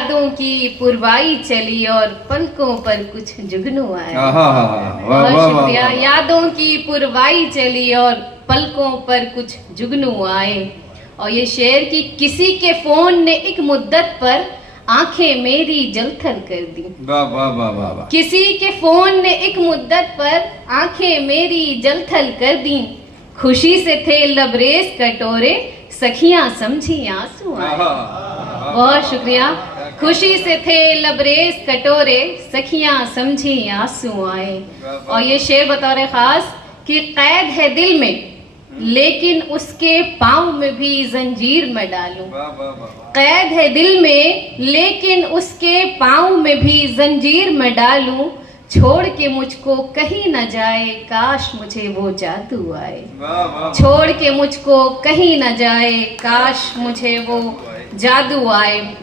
यादों की पुरवाई चली और पलकों पर कुछ जुगनू आए। वाह बहुत वाह शुक्रिया। वाह। यादों की पुरवाई चली और पलकों पर कुछ जुगनू आए। और ये शेर कि किसी के फोन ने एक मुद्दत पर आंखें मेरी जलथल कर दी। वाह वाह वाह वाह वाह। किसी के फोन ने एक मुद्दत पर आंखें मेरी जलथल कर दी। खुशी से थे लबरेज कटोरे, सखियां समझी आंसू आए। बहुत शुक्रिया। खुशी से थे लबरेज कटोरे, सखियां समझी आंसू आए। और ये शेर बतौर खास कि कैद है दिल में लेकिन उसके पाँव में भी जंजीर मैं डालूं। कैद है दिल में लेकिन उसके पाँव में भी जंजीर मैं डालूं। छोड़ के मुझको कहीं न जाए, काश मुझे वो जादू आए। छोड़ के मुझको कहीं न जाए, काश मुझे वो जादू आए।